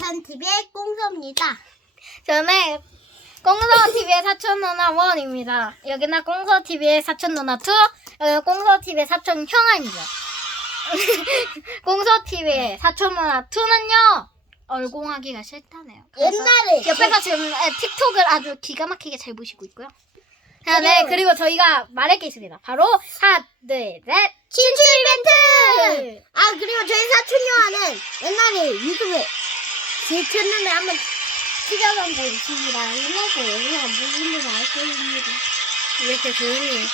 마산TV의 꽁서입니다. 저는 꽁서TV의 사촌 누나 원입니다. 여기는 꽁서TV의 사촌 누나 투, 여기는 꽁서TV의 사촌 형아입니다. 꽁서TV의 사촌 누나 투는요, 얼공하기가 싫다네요. 옛날에 옆에서 지금 틱톡을 아주 기가 막히게 잘 보시고 있고요. 네, 그리고 저희가 말할 게 있습니다. 바로 하나, 둘, 셋, 친추 이벤트! 그리고 저희 사촌 영화는 옛날에 유튜브에 제 채널에 한번 출연한 거 있습니다. 옛날에 영화 무슨 알 거입니다. 이렇게 조용히.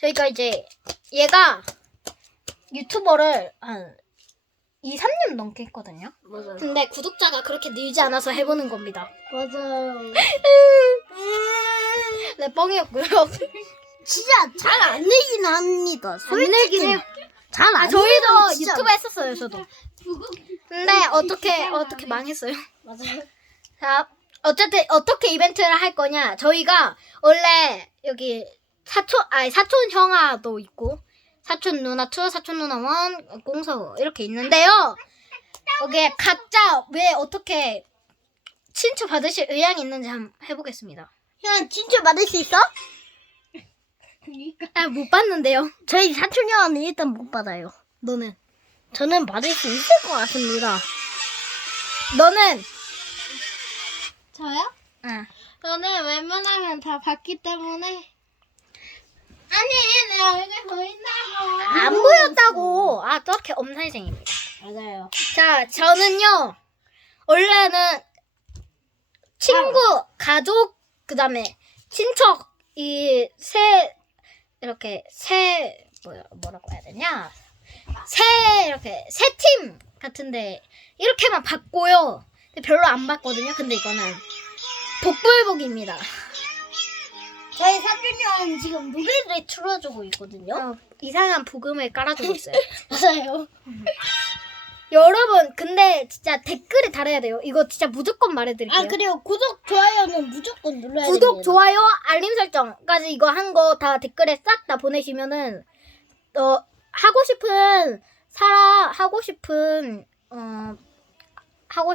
저희가 이제 얘가 유튜버를 한 2, 3년 넘게 했거든요. 맞아요. 근데 구독자가 그렇게 늘지 않아서 해보는 겁니다. 맞아요. 네, 뻥이었고요. 진짜 잘 안 내긴 합니다. 안 내긴 해요. 잘안 저희도 유튜브 했었어요, 저도. 근데 어떻게 망했어요. 맞아요. 자, 어쨌든 어떻게 이벤트를 할 거냐. 저희가 원래 여기 사촌 형아도 있고 사촌 누나 투, 사촌 누나 원, 꽁서 이렇게 있는데요. 여기에 각자 왜 어떻게 친추 받으실 의향이 있는지 한번 해보겠습니다. 형 친추 받을 수 있어? 못 받는데요. 저희 사촌 영화는 일단 못 받아요. 너는? 저는 받을 수 있을 것 같습니다. 너는? 저요? 응. 저는 웬만하면 다 받기 때문에. 아니, 내 얼굴 보인다고. 안 보였다고. 저렇게 엄살생입니다. 맞아요. 자, 저는요, 원래는 친구, 가족, 그 다음에 친척, 뭐라고 해야 되냐? 세 팀 같은데, 이렇게만 받고요. 근데 별로 안 받거든요. 근데 이거는 복불복입니다. 저희 사촌 영화는 지금 무게를 틀어주고 있거든요. 이상한 부금을 깔아주고 있어요. 맞아요. 여러분, 근데 진짜 댓글에 달아야 돼요. 이거 진짜 무조건 말해드릴게요. 그리고 구독, 좋아요는 무조건 눌러야 구독, 됩니다. 좋아요, 알림 설정까지 이거 한 거 다 댓글에 싹 다 보내시면은 하고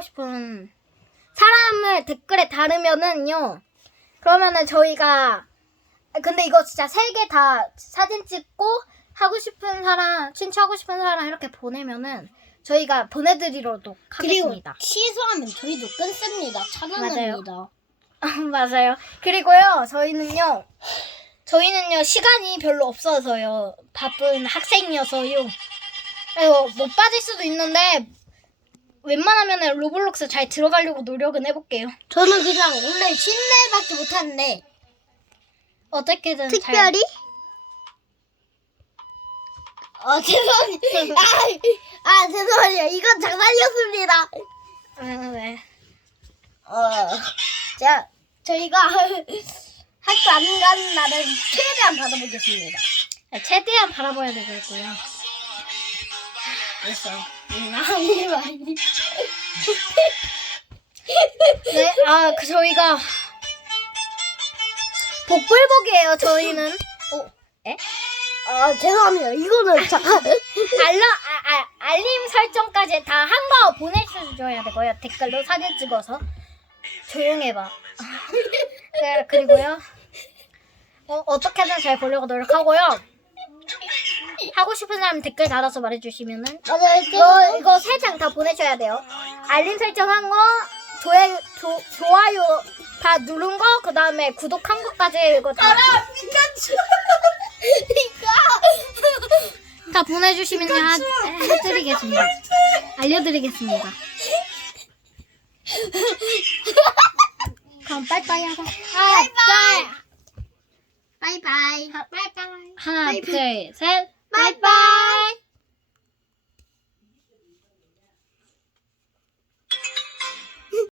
싶은 사람을 댓글에 달으면은요. 그러면은 저희가 근데 이거 진짜 3개 다 사진 찍고 하고 싶은 사람, 친추하고 싶은 사람 이렇게 보내면은 저희가 보내드리도록 하겠습니다. 그리고 취소하면 저희도 끊습니다. 차단합니다. 맞아요. 그리고요, 저희는요, 시간이 별로 없어서요. 바쁜 학생이어서요. 그리고 못 빠질 수도 있는데, 웬만하면 로블록스 잘 들어가려고 노력은 해볼게요. 저는 그냥 원래 신내밖에 못하는데 어떻게든 특별히? 죄송해요. 죄송해요. 이건 장난이었습니다. 네. 저희가 학교 안 가는 날은 최대한 받아보겠습니다. 최대한 바라봐야 되겠고요. 됐어. 네, 저희가 복불복이에요. 저희는. 죄송합니다. 이거는 알림 설정까지 다 한 거 보내주셔야 되고요. 댓글로 사진 찍어서. 조용해봐. 네, 그리고요. 어떻게든 잘 보려고 노력하고요. 하고 싶은 사람 댓글 달아서 말해주시면은. 맞아요. 이거 3장 다 보내셔야 돼요. 알림 설정한 거, 좋아요 다 누른 거, 그 다음에 구독한 것까지 이거 다. 피카츄. 다 보내주시면 해드리겠습니다. 알려드리겠습니다. 그럼 빠이빠이 하자. 바이바이. 하나, 둘, 셋. 바이바이.